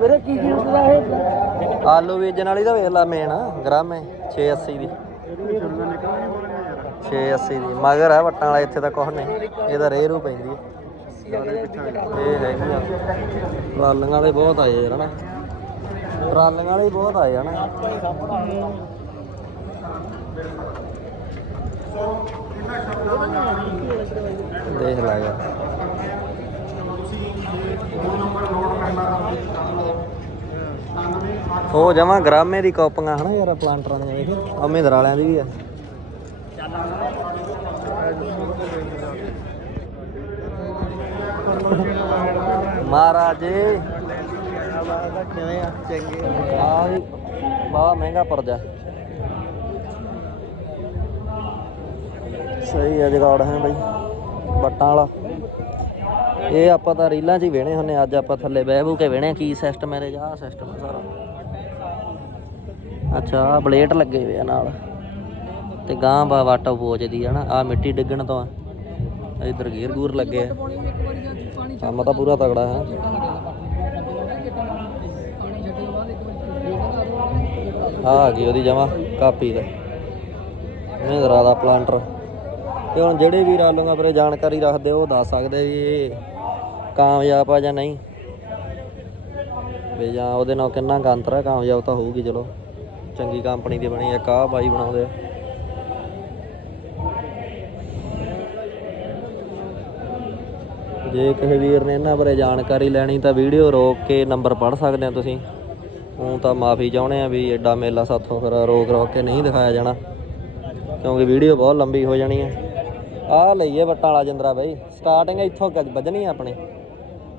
Speaker 3: ਵੀਰੇ ਕੀ ਕੀਮਤ ਦਾ ਇਹ?
Speaker 1: ਆਲੂ ਬੀਜਣ ਵਾਲੀ ਤਾਂ ਵੇਖ ਲਾ ਮੇਨ ਗ੍ਰਾਮੇ 680 ਦੀ। 680 ਦੀ, ਮਗਰ ਹੈ ਵਟਾਂ ਵਾਲਾ, ਇੱਥੇ ਤਾਂ ਕੁਛ ਨਹੀਂ ਇਹਦਾ ਰੇਹ ਰੂ ਪੈਂਦੀ ਹੈ ਇਹ ਹੈਗੀ ਆ। ਟਰਾਲੀਆਂ ਵਾਲੇ ਬਹੁਤ ਆਏ ਯਾਰ, ਹਨਾ। ਟਰਾਲੀਆਂ ਵਾਲੇ ਬਹੁਤ ਆਏ ਹਨਾ। ਦੇਖ ਲੈ ਉਹ ਜਮਾ ਗ੍ਰਾਮੇ ਦੀ ਕਾਪੀਆਂ ਹਨਾ ਯਾਰ ਪਲਾਂਟਰਾਂ ਦੀਆਂ ਵੇਖ ਅਮਿੰਦਰ ਵਾਲਿਆਂ ਦੀ ਵੀ ਆ। ਮਹਾਰਾਜ ਕਿਵੇਂ ਆ ਚੰਗੇ ਆ ਵੀ ਬੜਾ ਮਹਿੰਗਾ ਪਰਦਾ ਸਹੀ ਹੈ ਜਗਾੜ ਹੈ ਬਈ। ਬੱਟਾਂ ਵਾਲਾ। ਇਹ ਆਪਾਂ ਤਾਂ ਰੀਲਾਂ 'ਚ ਹੀ ਵੇਣੇ ਹੁੰਨੇ ਅੱਜ ਆਪਾਂ ਥੱਲੇ ਬਹਿ ਬੂ ਕੇ ਵੇਣੇ ਕੀ ਸਿਸਟਮ ਇਹਦੇ ਆ ਸਿਸਟਮ ਸਾਰਾ। ਅੱਛਾ, ਆਹ ਬਲੇਡ ਲੱਗੇ ਹੋਏ ਆ ਨਾਲ। ਤੇ ਗਾਂ ਬਾ ਵਾਟਾ ਬੋਜਦੀ ਹੈ ਨਾ ਆ ਮਿੱਟੀ ਡਿੱਗਣ ਤੋਂ ਆ। ਇਧਰ ਗੇਰ ਗੂਰ ਲੱਗੇ ਆ। ਕੰਮ ਤਾਂ ਪੂਰਾ ਤਗੜਾ ਹੈ। ਆ ਆ ਗਈ ਉਹਦੀ ਜਮਾ, ਕਾਪੀ ਦਾ ਮਹਿੰਦਰਾ ਦਾ ਪਲਾਂਟਰ ਤੇ ਹੁਣ ਜਿਹੜੇ ਵੀ ਰਾਲੋਂਗਾ ਬਾਰੇ ਜਾਣਕਾਰੀ ਰੱਖਦੇ, ਉਹ ਦੱਸ ਸਕਦੇ ਵੀ ਇਹ ਕਾਮਯਾਬ ਆ ਜਾਂ ਨਹੀਂ। ਵੀ ਜਾਂ ਉਹਦੇ ਨਾਲ ਕਿੰਨਾ ਕੁ ਅੰਤਰ ਹੈ ਕਾਮਯਾਬ ਤਾਂ ਹੋਊਗੀ, ਚਲੋ। ਚੰਗੀ ਕੰਪਨੀ ਦੀ ਬਣੀ ਇੱਕ ਆਹ ਬਾਈ ਬਣਾਉਂਦੇ ਆ। ਜੇ ਕਿਸੇ ਵੀਰ ਨੇ ਇਹਨਾਂ ਬਾਰੇ ਜਾਣਕਾਰੀ ਲੈਣੀ ਤਾਂ ਵੀਡੀਓ ਰੋਕ ਕੇ ਨੰਬਰ ਪੜ੍ਹ ਸਕਦੇ ਆ ਤੁਸੀਂ। ਹੁਣ ਤਾਂ ਮਾਫੀ ਚਾਹੁੰਦੇ ਆ ਵੀ ਐਡਾ ਮੇਲਾ ਸਾਥੋਂ ਫਿਰ ਰੋਕ ਰੋਕ ਕੇ ਨਹੀਂ ਦਿਖਾਇਆ ਜਾਣਾ, ਕਿਉਂਕਿ ਵੀਡੀਓ ਬਹੁਤ ਲੰਬੀ ਹੋ ਜਾਣੀ ਹੈ ਆਹ ਲਈਏ ਵੱਟਾਂ ਵਾਲਾ ਜਿੰਦਰਾ ਬਾਈ ਸਟਾਰਟਿੰਗ ਇੱਥੋਂ ਵੱਜਣੀ ਆਪਣੇ।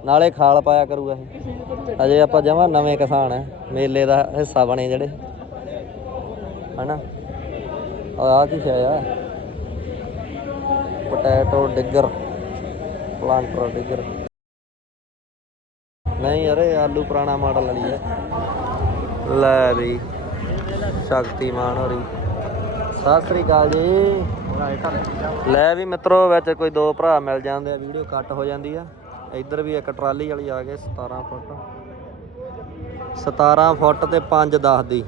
Speaker 1: ਨਾਲੇ ਖਾਲ ਪਾਇਆ ਕਰੂਗਾ ਇਹ। ਅਜੇ ਆਪਾਂ ਜਮਾਂ ਨਵੇਂ ਕਿਸਾਨ ਆ, ਮੇਲੇ ਦਾ ਹਿੱਸਾ ਬਣੇ ਜਿਹੜੇ। ਹਨਾ? ਆ ਕੀ ਆ ਪੋਟੈਟੋ ਡਿੱਗਰ ਪਲਾਂਟਰ ਡਿੱਗਰ ਨਹੀਂ ਅਰੇ ਆਲੂ ਪੁਰਾਣਾ ਮਾਡਲ ਵਾਲੀ ਹੈ ਲੈ ਵੀ, ਸ਼ਕਤੀਮਾਨ ਹੋਰੀ। ਸਤਿ ਸ੍ਰੀ ਅਕਾਲ ਜੀ। ਲੈ ਵੀ ਮਿੱਤਰੋ, ਵਿੱਚ ਕੋਈ ਦੋ ਭਰਾ ਮਿਲ ਜਾਂਦੇ ਆ, ਵੀਡੀਓ ਕੱਟ ਹੋ ਜਾਂਦੀ ਆ। ਇੱਧਰ ਵੀ ਇੱਕ ਟਰਾਲੀ ਵਾਲੀ ਆ ਗਏ 17 ਫੁੱਟ। 17 ਫੁੱਟ ਤੇ 5 10 ਦੀ।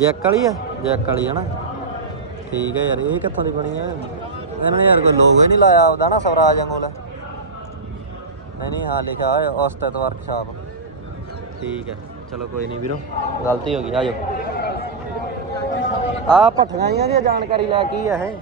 Speaker 1: ਜੈਕ ਵਾਲੀ ਆ? ਜੈਕ ਵਾਲੀ ਹੈ ਨਾ? ਠੀਕ ਹੈ ਯਾਰ, ਇਹ ਕਿੱਥੋਂ ਦੀ ਬਣੀ ਆ? ਇਹਨਾਂ ਨੇ ਯਾਰ ਕੋਈ ਲੋਗੋ ਹੀ ਨਹੀਂ ਲਾਇਆ ਆਪਦਾ ਨਾ ਸਵਰਾਜ ਵਾਂਗੂ ਨਹੀਂ ਨਹੀਂ, ਹਾਂ ਲਿਖਿਆ ਹੋਇਆ ਉਸਤਤ ਵਰਕਸ਼ਾਪ ਠੀਕ ਹੈ ਚਲੋ ਕੋਈ ਨਹੀਂ ਵੀਰੋ, ਗਲਤੀ ਹੋ ਗਈ, ਆ ਜਾਓ। ਆ ਭੱਠੀਆਂ ਦੀਆਂ ਦੀ ਜਾਣਕਾਰੀ ਲੈ ਕੀ ਆ ਇਹ।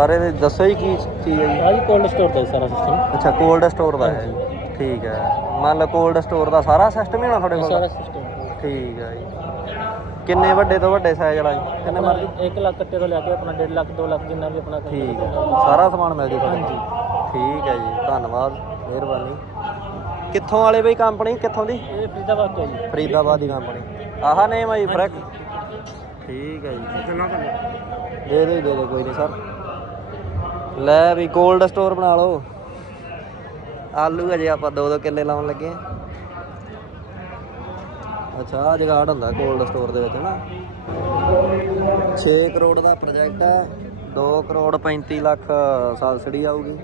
Speaker 1: ਸਾਰੇ ਦੇ ਦੱਸੋ ਜੀ ਕੀ ਚੀਜ਼ ਹੈ ਜੀ?
Speaker 4: ਕੋਲਡ ਸਟੋਰ ਦਾ ਸਾਰਾ ਸਿਸਟਮ
Speaker 1: ਅੱਛਾ ਕੋਲਡ ਸਟੋਰ ਦਾ ਹੈ ਠੀਕ ਹੈ। ਮੰਨ ਲਓ ਕੋਲਡ ਸਟੋਰ ਦਾ ਸਾਰਾ ਸਿਸਟਮ ਹੀ ਹੋਣਾ ਤੁਹਾਡੇ
Speaker 4: ਸਾਰਾ
Speaker 1: ਕੋਲ?
Speaker 4: ਸਿਸਟਮ
Speaker 1: ਠੀਕ ਹੈ ਜੀ। ਕਿੰਨੇ ਵੱਡੇ ਤੋਂ ਵੱਡੇ ਸਾਈਜ਼ ਵਾਲਾ ਜੀ? ਕਿੰਨੇ ਮਰਜ਼ੀ?
Speaker 4: 1 ਲੱਖ ਕੱਟੇ ਤੋਂ ਲੈ ਕੇ ਆਪਣਾ 1.5 ਲੱਖ 2 ਲੱਖ ਜਿੰਨਾ ਵੀ ਆਪਣਾ
Speaker 1: ਠੀਕ ਹੈ। ਸਾਰਾ ਸਮਾਨ ਮਿਲ ਜੂ ਤੁਹਾਨੂੰ
Speaker 4: ਹਾਂਜੀ।
Speaker 1: ਠੀਕ ਹੈ ਜੀ। ਧੰਨਵਾਦ। ਮਿਹਰਬਾਨੀ। ਕਿੱਥੋਂ ਵਾਲੇ ਬਈ ਕੰਪਨੀ ਕਿੱਥੋਂ ਦੀ?
Speaker 4: ਇਹ ਫਰੀਦਾਬਾਦ ਤੋਂ ਜੀ।
Speaker 1: ਫਰੀਦਾਬਾਦ ਦੀ ਕੰਪਨੀ ਆਹ ਨੇਮ ਹੈ ਜੀ ਫਰੈਕ ਠੀਕ ਹੈ ਜੀ। ਦੇ ਦੇ ਦੇ ਦੇ ਕੋਈ ਨਹੀਂ ਸਰ ਲੈ ਵੀ ਕੋਲਡ ਸਟੋਰ ਬਣਾ ਲਓ। ਆਲੂ ਅਜੇ ਆਪਾਂ ਦੋ ਦੋ ਕਿੱਲੇ ਲਾਉਣ ਲੱਗੇ ਹਾਂ। ਅੱਛਾ ਆ ਜਗਾੜ ਹੁੰਦਾ ਕੋਲਡ ਸਟੋਰ ਦੇ ਵਿੱਚ ਨਾ। 6 ਕਰੋੜ ਦਾ ਪ੍ਰੋਜੈਕਟ ਹੈ 2 ਕਰੋੜ 35 ਲੱਖ ਸਬਸਿਡੀ ਆਊਗੀ।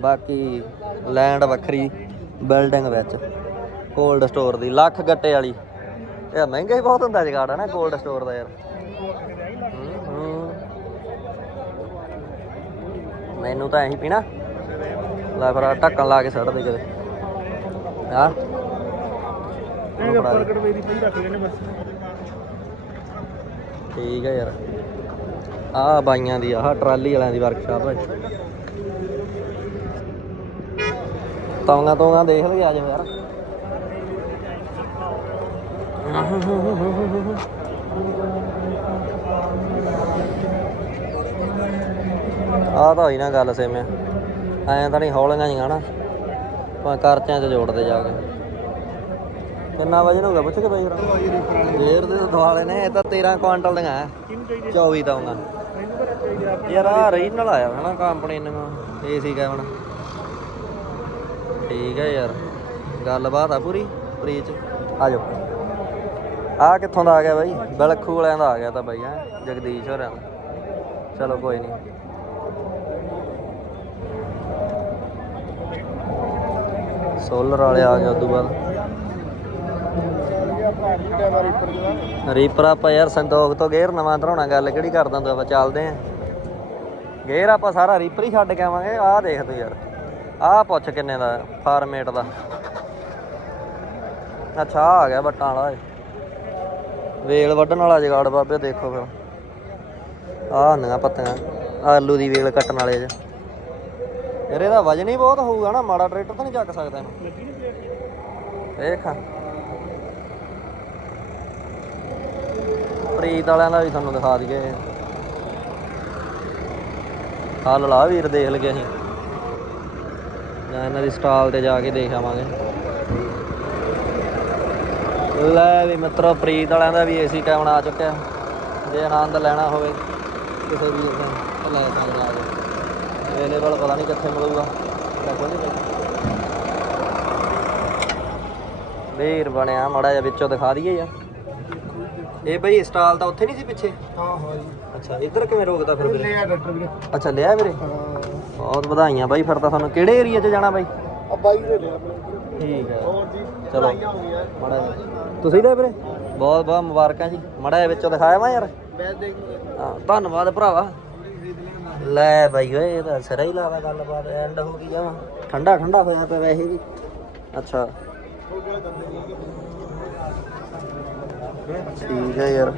Speaker 1: ਬਾਕੀ ਲੈਂਡ ਵੱਖਰੀ ਬਿਲਡਿੰਗ ਵਿੱਚ ਕੋਲਡ ਸਟੋਰ ਦੀ, ਲੱਖ ਗੱਟੇ ਵਾਲੀ। ਇਹ ਮਹਿੰਗਾ ਹੀ ਬਹੁਤ ਹੁੰਦਾ ਜਗਾੜ, ਹੈ ਨਾ ਕੋਲਡ ਸਟੋਰ ਦਾ ਯਾਰ ਹੂੰ, ਹੂੰ। ਮੈਨੂੰ ਤਾਂ ਐਂ ਪੀਣਾ। ਲੈ ਫਿਰ ਆਹ ਢੱਕਣ ਲਾ ਕੇ ਛੱਡ ਦੇ ਕਿਤੇ। ਹਾਂ
Speaker 4: ਇਹ ਪ੍ਰਗਟ ਵੇਰੀ ਪਈ ਰੱਖ ਲੈਣੇ ਬਸ।
Speaker 1: ਠੀਕ ਹੈ ਯਾਰ। ਆਹ ਬਾਈਆਂ ਦੀ ਆਹ ਟਰਾਲੀ ਵਾਲਿਆਂ ਦੀ ਵਰਕਸ਼ਾਪ ਹੈ ਤੌਂਗਾ ਤੌਂਗਾ ਦੇਖ ਲਈ ਆ ਜਾ ਯਾਰ ਆਹ। ਆਹ ਤਾਂ ਹੋਈ ਨਾ ਗੱਲ ਸੇਮੇ ਐਂ ਤਾਂ ਨਹੀਂ ਹੌਲੀਆਂ ਜਿਹੀਆਂ ਨਾ। ਭਾਵੇਂ ਕਰਚਿਆਂ 'ਚ ਜੋੜਦੇ ਜਾ ਕੇ। ਕਿੰਨਾ ਵਜਨ ਹੋਗਾ ਪੁੱਛ ਕੇ ਬਾਈ ਫਿਰ ਡੇਢ ਦੇ ਦੁਆਲੇ ਨੇ, ਇਹ ਤਾਂ 13 ਕੁਆਂਟਲ ਦੀਆਂ 24 ਦਊਂਗਾ ਯਾਰ ਆ ਰੀਜਨਲ ਆਇਆ ਹਨਾ ਕੰਪਨੀ ਨੂੰ। ਇਹ ਸੀਗਾ ਠੀਕ ਹੈ ਯਾਰ। ਗੱਲਬਾਤ ਆ ਪੂਰੀ ਫ੍ਰੀ ਆ ਜਾਓ। ਆ ਕਿੱਥੋਂ ਦਾ ਆ ਗਿਆ ਬਾਈ? ਬਿਲਖੂ ਵਾਲਿਆਂ ਦਾ ਆ ਗਿਆ ਤਾਂ ਬਾਈ, ਹੈ? ਜਗਦੀਸ਼ ਹੋਰਾਂ ਦਾ। ਚਲੋ ਕੋਈ ਨਹੀਂ। ਸੋਲਰ ਵਾਲੇ ਆ ਗਏ ਉਦੋਂ ਬਾਅਦ। ਰੀਪਰ ਆਪਾਂ ਯਾਰ ਸੰਤੋਖ ਤੋਂ ਗੇਅਰ ਨਵਾਂ ਧਰਾਉਣਾ ਗੱਲ ਕਿਹੜੀ ਕਰ ਦਿੰਦਾ ਆਪਾਂ, ਚੱਲਦੇ ਆਂ ਗੇਅਰ ਆਪਾਂ ਸਾਰਾ ਰੀਪਰ ਹੀ ਛੱਡ ਕੇ ਆਵਾਂਗੇ, ਆਹ ਦੇਖ ਤੂੰ ਯਾਰ। ਆਹ ਪੁੱਛ ਕਿੰਨੇ ਦਾ, ਫਾਰਮੇਟ ਦਾ। ਅੱਛਾ, ਆਹ ਆ ਗਿਆ ਬੱਟਾਂ ਵਾਲਾ ਵੇਲ ਵੱਢਣ ਵਾਲਾ ਜਗਾੜ ਬਾਬੇ, ਦੇਖੋ ਫਿਰ। ਆਹ ਹੁੰਦੀਆਂ ਪੱਤੀਆਂ ਆਲੂ ਦੀ ਵੇਲ ਕੱਟਣ ਵਾਲੇ ਜੇ ਫਿਰ ਇਹਦਾ ਵਜਨ ਹੀ ਬਹੁਤ ਹੋਊਗਾ ਨਾ, ਮਾੜਾ ਟਰੈਕਟਰ ਤਾਂ ਨਹੀਂ ਚੱਕ ਸਕਦਾ ਇਹਨੂੰ। ਦੇਖ। ਪ੍ਰੀਤ ਵਾਲਿਆਂ ਦਾ ਵੀ ਤੁਹਾਨੂੰ ਦਿਖਾ ਦਈਏ। ਹੱਲ ਲਾ ਵੀਰ, ਦੇਖ ਲਗੇ ਅਸੀਂ। ਜਾਂ ਇਹਨਾਂ ਦੀ ਸਟਾਲ ਤੇ ਜਾ ਕੇ ਦੇਖ ਆਵਾਂਗੇ। ਲੈ ਵੀ ਮਿੱਤਰੋ, ਪ੍ਰੀਤ ਵਾਲਿਆਂ ਦਾ ਵੀ ਏਸੀ ਕੈਮਰਾ ਆ ਚੁੱਕਿਆ। ਜੇ ਆਨੰਦ ਲੈਣਾ ਹੋਵੇ, ਕਿਸੇ ਵੀ ਦਾ ਤਾਂ ਲੈ ਸਕਦਾ ਅਵੇਲੇਬਲ ਪਤਾ ਨਹੀਂ ਕਿੱਥੇ ਮਿਲੂਗਾ। ਵੀਰ ਬਣਿਆ ਮੜਾ ਜਿਹਾ ਵਿੱਚੋਂ ਦਿਖਾ ਦਈਏ ਯਾਰ। ਇਹ ਬਈ ਸਟਾਲ ਤਾਂ ਉੱਥੇ ਨਹੀਂ ਸੀ ਪਿੱਛੇ?
Speaker 4: ਹਾਂ ਹਾਂ ਜੀ।
Speaker 1: ਅੱਛਾ ਇੱਧਰ ਕਿਵੇਂ ਰੋਕਦਾ ਫਿਰ ਵੀਰੇ
Speaker 4: ਆ ਡਾਕਟਰ ਵੀਰੇ।
Speaker 1: ਅੱਛਾ ਲਿਆ ਵੀਰੇ?
Speaker 4: ਹਾਂ।
Speaker 1: ਬਹੁਤ ਵਧਾਈਆਂ ਬਾਈ ਫਿਰ ਤਾਂ ਤੁਹਾਨੂੰ ਕਿਹੜੇ ਏਰੀਆ 'ਚ ਜਾਣਾ ਬਾਈ?
Speaker 4: ਆ ਬਾਈ ਦੇ ਲਿਆ
Speaker 1: ਠੀਕ ਹੈ।
Speaker 4: ਹੋਰ ਜੀ
Speaker 1: ਚਲੋ। ਮੜਾ ਤੁਸੀਂ ਲੈ ਵੀਰੇ? ਬਹੁਤ ਬਹੁਤ ਮੁਬਾਰਕਾਂ ਜੀ। ਮੜਾ ਜਿਹਾ ਵਿੱਚੋਂ ਦਿਖਾਇਆ ਵਾ ਯਾਰ। ਹਾਂ ਧੰਨਵਾਦ ਭਰਾਵਾ। ਲੈ ਬਾਈ ਓਏ, ਇਹ ਤਾਂ ਸਿਰਾ ਹੀ ਲਾਵਾ ਗੱਲਬਾਤ ਐਂਡ ਹੋ ਗਈ ਜਾ ਠੰਡਾ ਠੰਡਾ ਹੋਇਆ ਪਿਆ ਵੈਸੇ ਵੀ। ਅੱਛਾ। ਠੀਕ ਹੈ ਯਾਰ।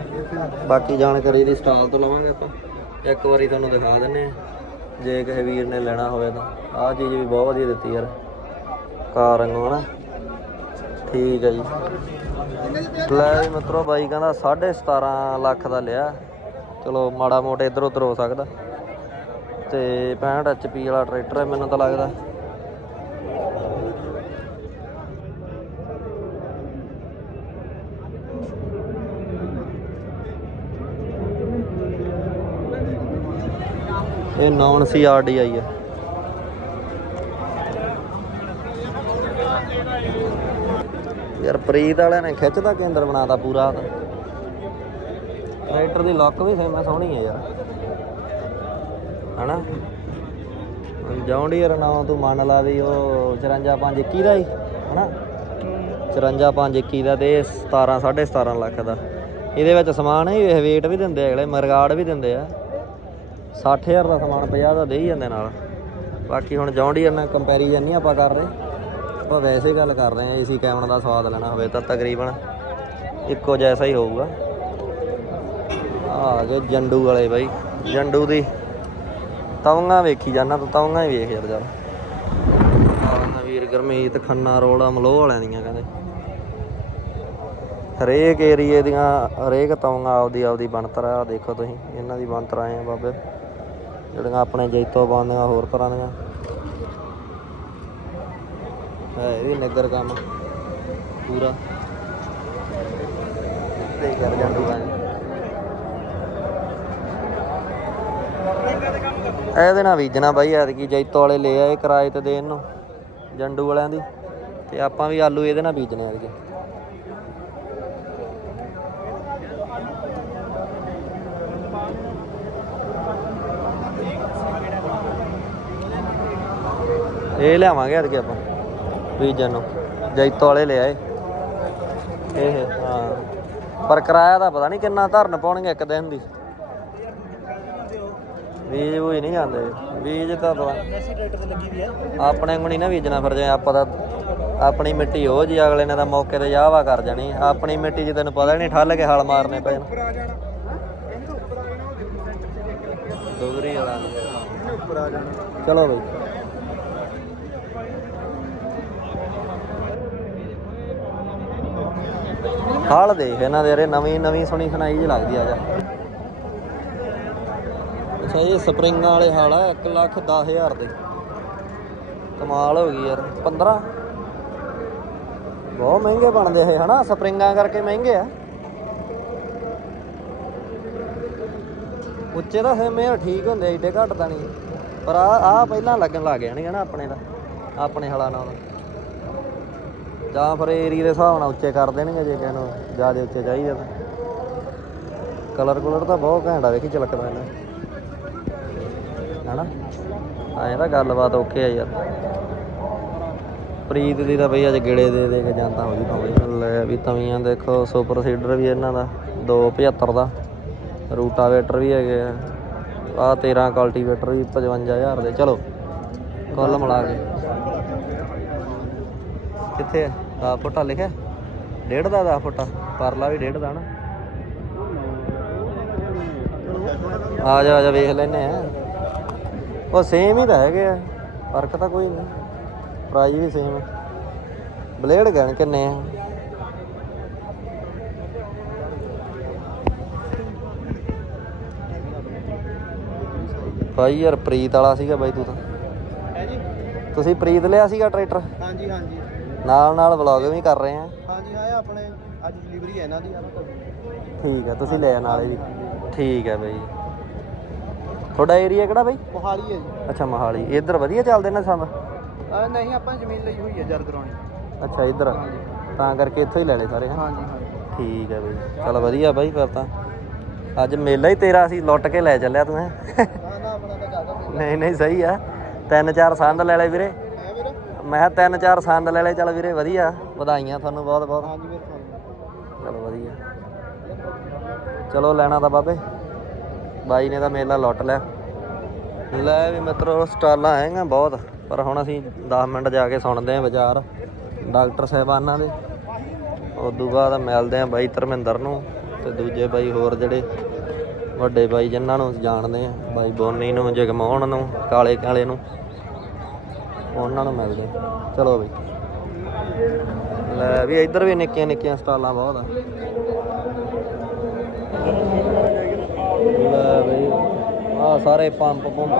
Speaker 1: ਬਾਕੀ ਜਾਣਕਾਰੀ ਦੀ ਸਟਾਲ ਤੋਂ ਲਵਾਂਗੇ ਆਪਾਂ। ਇੱਕ ਵਾਰੀ ਤੁਹਾਨੂੰ ਦਿਖਾ ਦਿੰਨੇ ਆ। ਜੇ ਕਿਸੇ ਵੀਰ ਨੇ ਲੈਣਾ ਹੋਵੇ ਤਾਂ। ਆਹ ਚੀਜ਼ ਵੀ ਬਹੁਤ ਵਧੀਆ ਦਿੱਤੀ ਯਾਰ। ਕਾਰ ਵਾਂਗੂ, ਹਨਾ? ਠੀਕ ਹੈ ਜੀ। ਲੈ ਵੀ ਮਿੱਤਰੋ, ਬਾਈ ਕਹਿੰਦਾ 17.5 ਲੱਖ ਦਾ ਲਿਆ। ਚਲੋ, ਮਾੜਾ ਮੋਟਾ ਇੱਧਰ ਉੱਧਰ ਹੋ ਸਕਦਾ। ਤੇ 65 HP ਵਾਲਾ ਟਰੈਕਟਰ ਹੈ, ਮੈਨੂੰ ਤਾਂ ਲੱਗਦਾ। ਇਹ ਨੌਨ ਸੀ ਆਰਡੀਆਈ ਹੈ। ਯਾਰ ਪ੍ਰੀਤ ਵਾਲਿਆਂ ਨੇ ਖਿੱਚ ਦਾ ਕੇਂਦਰ ਬਣਾਤਾ ਪੂਰਾ ਟਰੈਕਟਰ ਦੀ ਲੁੱਕ ਵੀ ਸੇਮ ਸੋਹਣੀ ਹੈ ਯਾਰ। ਹਨਾ? ਜੌਂਡੀਅਰ ਨਾ ਤੂੰ ਮੰਨ ਲਾ ਵੀ ਉਹ 54521 ਦਾ ਹੀ, ਹਨਾ? 54521 ਦਾ ਤੇ 17 17.5 ਲੱਖ ਦਾ। ਇਹਦੇ ਵਿੱਚ ਸਮਾਨ ਹੀ ਵੇਖ ਵੇਟ ਵੀ ਦਿੰਦੇ ਅਗਲੇ, ਮਰਗਾੜ ਵੀ ਦਿੰਦੇ ਆ। 60000 ਦਾ ਸਮਾਨ 50 ਦਾ ਦੇ ਹੀ ਜਾਂਦੇ ਨਾਲ। ਬਾਕੀ ਹੁਣ ਜੌਂਡੀਅਰ ਨਾਲ ਕੰਪੈਰੀਜ਼ਨ ਨਹੀਂ ਆਪਾਂ ਕਰ ਰਹੇ। ਆਪਾਂ ਵੈਸੇ ਗੱਲ ਕਰ ਰਹੇ ਆ ਏਸੀ ਕੈਮਨ ਦਾ ਸਵਾਦ ਲੈਣਾ ਹੋਵੇ ਤਾਂ ਤਕਰੀਬਨ ਇੱਕੋ ਜੈਸਾ ਹੀ ਹੋਊਗਾ। ਆ ਗਏ ਜੰਡੂ ਵਾਲੇ ਬਾਈ, ਜੰਡੂ ਦੀ ਤਵੰਗਾ ਵੇਖੀ ਜਾਣਾ ਤੂੰ ਤਵੰਗਾ ਹੀ ਵੇਖ ਯਾਰ ਜਰਾ ਆਹ ਗਰਮੀਤ, ਖੰਨਾ ਰੋਡ ਅਮਲੋਹ ਵਾਲਿਆਂ ਦੀਆਂ ਕਹਿੰਦੇ। ਹਰੇਕ ਏਰੀਏ ਦੀਆਂ, ਹਰੇਕ ਤਵੰਗਾ ਆਪਦੀ ਆਪਦੀ ਬਣਤਰ ਆ, ਦੇਖੋ ਤੁਸੀਂ, ਇਹਨਾਂ ਦੀ ਬਣਤਰ ਆਏ ਆ ਬਾਬੇ। ਜਿਹੜੀਆਂ ਆਪਣੇ ਜੈਤੋ ਬਣਦੀਆਂ ਹੋਰ ਤਰ੍ਹਾਂ ਦੀਆਂ। ਹੈ ਇਹ ਵੀ ਨਗਰ ਕੰਮ, ਪੂਰਾ। ਤੇ ਕਰ ਜਾਂਦੂ ਆਂ ਇਹਦੇ ਨਾਲ ਬੀਜਣਾ ਬਾਈ, ਐਤਕੀ ਜੈਤੋ ਵਾਲੇ ਲੈ ਆਏ ਕਿਰਾਏ ਤੇ ਦੇਣ ਨੂੰ, ਜੰਡੂ ਵਾਲਿਆਂ ਦੀ। ਤੇ ਆਪਾਂ ਵੀ ਆਲੂ ਇਹਦੇ ਨਾਲ ਬੀਜਣੇ ਐਤਕੀ ਇਹ ਲਿਆਵਾਂਗੇ ਐਤਕੀ ਆਪਾਂ, ਬੀਜਣ ਨੂੰ। ਜੈਤੋ ਵਾਲੇ ਲੈ ਆਏ। ਇਹ, ਹਾਂ। ਪਰ ਕਿਰਾਇਆ ਦਾ ਪਤਾ ਨਹੀਂ ਕਿੰਨਾ ਧਰਨ ਪਾਉਣਗੇ ਇੱਕ ਦਿਨ ਦੀ। ਬੀਜ ਬੂਜ ਨਹੀਂ ਜਾਂਦੇ। ਬੀਜ ਤਾਂ ਪਤਾ
Speaker 4: ਟਰੈਕਟਰ ਤੇ ਲੱਗੀ ਵੀ ਆ
Speaker 1: ਆਪਣੇ ਨੂੰ ਨਹੀਂ ਨਾ ਬੀਜਣਾ ਫਿਰ ਜੇ ਆਪਾਂ ਤਾਂ ਆਪਣੀ ਮਿੱਟੀ ਉਹ ਜੀ, ਅਗਲੇ ਨੇ ਤਾਂ ਮੌਕੇ ਤੇ ਯਾਵਾ ਕਰ ਜਾਣੀ। ਆਪਣੀ ਮਿੱਟੀ ਜੀ ਤੈਨੂੰ ਪਤਾ ਨਹੀਂ ਠੱਲ ਕੇ ਹਲ ਮਾਰਨੇ ਪੈਣ
Speaker 4: ਆ
Speaker 1: ਵਾਲਾ।
Speaker 4: ਉੱਪਰ ਆ ਜਾਣਾ
Speaker 1: ਚਲੋ ਬਈ। ਹਾਲ ਦੇਖ ਇਹਨਾਂ ਦੇ ਯਾਰੇ ਨਵੀਂ ਨਵੀਂ ਸੁਣੀ ਸੁਣਾਈ ਜੀ ਲੱਗਦੀ ਆ ਜਾ। ਅੱਛਾ, ਇਹ ਸਪਰਿੰਗਾਂ ਵਾਲੇ ਹਾਲ ਆ 1 ਲੱਖ 10000 ਦੇ। ਕਮਾਲ ਹੋ ਗਈ ਯਾਰ 15 ਬਹੁਤ ਮਹਿੰਗੇ ਬਣਦੇ ਇਹ, ਹਨਾ? ਸਪਰਿੰਗਾਂ ਕਰਕੇ ਮਹਿੰਗੇ ਆ। ਉੱਚੇ ਤਾਂ ਫੇ ਠੀਕ ਹੁੰਦੇ ਏਡੇ ਘੱਟ ਤਾਂ ਨਹੀਂ। ਪਰ ਆ ਆ ਪਹਿਲਾਂ ਲੱਗਣ ਲੱਗ ਜਾਣਗੇ ਨਾ ਆਪਣੇ ਦਾ ਆਪਣੇ ਹਲਾ ਨਾਲ। ਜਾਂ ਫਿਰ ਏਰੀ ਦੇ ਹਿਸਾਬ ਨਾਲ ਉੱਚੇ ਕਰ ਦੇਣਗੇ ਜੇ ਕਿਸੇ ਨੂੰ ਜ਼ਿਆਦਾ ਉੱਚੇ ਚਾਹੀਦੇ ਤਾਂ। ਕਲਰ ਕਲਰ ਤਾਂ ਬਹੁਤ ਘੈਂਟ ਆ, ਵੇਖੀ ਚਲਕਦਾ ਇਹਨਾਂ ਹਨਾ? ਐਂ ਤਾਂ ਗੱਲਬਾਤ ਓਕੇ ਆ ਯਾਰ। ਪ੍ਰੀਤ ਦੀ ਤਾਂ ਬਈ ਅੱਜ ਗੇੜੇ ਦੇ ਦੇ ਕੇ ਜਾਂਦਾ ਹੋ ਜੀ ਭਾਵੇਂ। ਲੈ ਵੀ ਤਵੀਆਂ ਦੇਖੋ, ਸੁਪਰ ਸੀਡਰ ਵੀ ਇਹਨਾਂ ਦਾ 275 ਦਾ। ਰੂਟਾਵੇਟਰ ਵੀ ਹੈਗੇ ਆ। ਆ 13 ਕਲਟੀਵੇਟਰ ਵੀ 55000 ਦੇ। ਚਲੋ, ਕੁੱਲ ਮਿਲਾ ਕੇ। ਕਿੱਥੇ ਆ? 10 ਫੁੱਟਾ ਲਿਖਿਆ? ਡੇਢ ਦਾ 10 ਫੁੱਟਾ। ਪਰਲਾ ਵੀ ਡੇਢ ਦਾ ਨਾ। ਆ ਜਾ ਆ ਜਾ, ਵੇਖ ਲੈਨੇ ਆ। ਉਹ ਸੇਮ ਹੀ ਤਾਂ ਹੈਗੇ ਆ ਫ਼ਰਕ ਤਾਂ ਕੋਈ ਨਹੀਂ। ਪ੍ਰਾਈਸ ਵੀ ਸੇਮ ਬਲੇਡ ਗਨ ਕਿੰਨੇ ਆ? ਭਾਈ ਯਾਰ ਪ੍ਰੀਤ ਵਾਲਾ ਸੀਗਾ ਬਾਈ ਤੂੰ ਤਾਂ।
Speaker 4: ਹੈ ਜੀ।
Speaker 1: ਤੁਸੀਂ ਪ੍ਰੀਤ ਲਿਆ ਸੀਗਾ ਟਰੈਕਟਰ
Speaker 4: ਹਾਂਜੀ ਹਾਂਜੀ।
Speaker 1: ਨਾਲ ਨਾਲ ਵਲੌਗ ਵੀ ਕਰ ਰਹੇ ਆ।
Speaker 4: ਹਾਂਜੀ ਹਾਂ ਆਪਣੇ ਅੱਜ ਡਿਲੀਵਰੀ ਹੈ ਇਹਨਾਂ ਦੀ।
Speaker 1: ਠੀਕ ਹੈ ਤੁਸੀਂ ਲਿਆ ਨਾਲੇ ਵੀ ਠੀਕ ਹੈ ਬਈ। ਤੁਹਾਡਾ ਏਰੀਆ ਕਿਹੜਾ ਬਈ?
Speaker 4: ਮੋਹਾਲੀ ਹੈ ਜੀ।
Speaker 1: ਅੱਛਾ ਮਹਾਲੀ। ਇੱਧਰ ਵਧੀਆ ਚੱਲਦੇ ਨੇ ਸੰਦ
Speaker 4: ਅਹ ਨਹੀਂ ਆਪਾਂ ਜ਼ਮੀਨ ਲਈ ਹੋਈ ਹੈ ਜਰ ਕਰਾਉਣੀ।
Speaker 1: ਅੱਛਾ ਇੱਧਰ? ਤਾਂ ਕਰਕੇ ਇੱਥੋਂ ਹੀ ਲੈ ਲਏ ਸਾਰੇ ਹੈਂ?
Speaker 4: ਹਾਂਜੀ ਹਾਂਜੀ।
Speaker 1: ਠੀਕ ਹੈ ਬਈ। ਚਲ ਵਧੀਆ ਬਾਈ ਫਿਰ ਤਾਂ। ਅੱਜ ਮੇਲਾ ਹੀ ਤੇਰਾ ਸੀ ਲੁੱਟ ਕੇ ਲੈ ਚੱਲਿਆ ਤੂੰ ਹੈਂ?
Speaker 4: ਨਾ ਨਾ ਆਪਣਾ ਤਾਂ ਕਾਹਦਾ
Speaker 1: ਨਹੀਂ ਨਹੀਂ ਸਹੀ ਆ। ਤਿੰਨ ਚਾਰ ਸੰਦ ਲੈ ਲੈ ਵੀਰੇ।
Speaker 4: ਹੈ ਵੀਰੇ?
Speaker 1: ਮੈਂ ਕਿਹਾ ਤਿੰਨ ਚਾਰ ਸੰਦ ਲੈ ਲੈ ਚੱਲ ਵੀਰੇ ਵਧੀਆ। ਵਧਾਈਆਂ ਤੁਹਾਨੂੰ ਬਹੁਤ ਬਹੁਤ।
Speaker 4: ਹਾਂਜੀ ਵੀਰੇ ਤੁਹਾਨੂੰ
Speaker 1: ਚਲੋ ਵਧੀਆ। ਚਲੋ ਲੈਣਾ ਤਾਂ ਬਾਬੇ। ਬਾਈ ਨੇ ਤਾਂ ਮੇਲਾ ਲੁੱਟ ਲਿਆ। ਲੈ ਵੀ ਮਿੱਤਰੋ, ਸਟਾਲਾਂ ਹੈਗਾ ਬਹੁਤ, ਪਰ ਹੁਣ ਅਸੀਂ 10 ਮਿੰਟ ਜਾ ਕੇ ਸੁਣਦੇ ਆਂ ਵਿਚਾਰ ਡਾਕਟਰ ਸਾਹਿਬਾਨਾਂ ਦੇ। ਉਦੋਂ ਬਾਅਦ ਮਿਲਦੇ ਆਂ ਬਾਈ ਧਰਮਿੰਦਰ ਨੂੰ ਤੇ ਦੂਜੇ ਬਾਈ ਹੋਰ ਜਿਹੜੇ ਵੱਡੇ ਬਾਈ ਜਿਨ੍ਹਾਂ ਨੂੰ ਜਾਣਦੇ ਆਂ ਬਾਈ ਬੋਨੀ ਨੂੰ, ਜਗਮੋਹਨ ਨੂੰ, ਕਾਲੇ ਕਾਲੇ ਨੂੰ, ਉਹਨਾਂ ਨੂੰ ਮਿਲਦੇ ਚਲੋ ਬਈ। ਲੈ ਵੀ ਇੱਧਰ ਵੀ ਨਿੱਕੀਆਂ ਨਿੱਕੀਆਂ ਸਟਾਲਾਂ ਬਹੁਤ ਆ ਲੈ ਬਈ ਆ ਸਾਰੇ ਪੰਪ ਪੰਪ।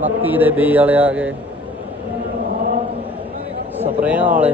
Speaker 1: ਮੱਕੀ ਦੇ ਬੀਜ ਵਾਲੇ ਆ ਗਏ। ਸਪਰੇਆਂ ਵਾਲੇ।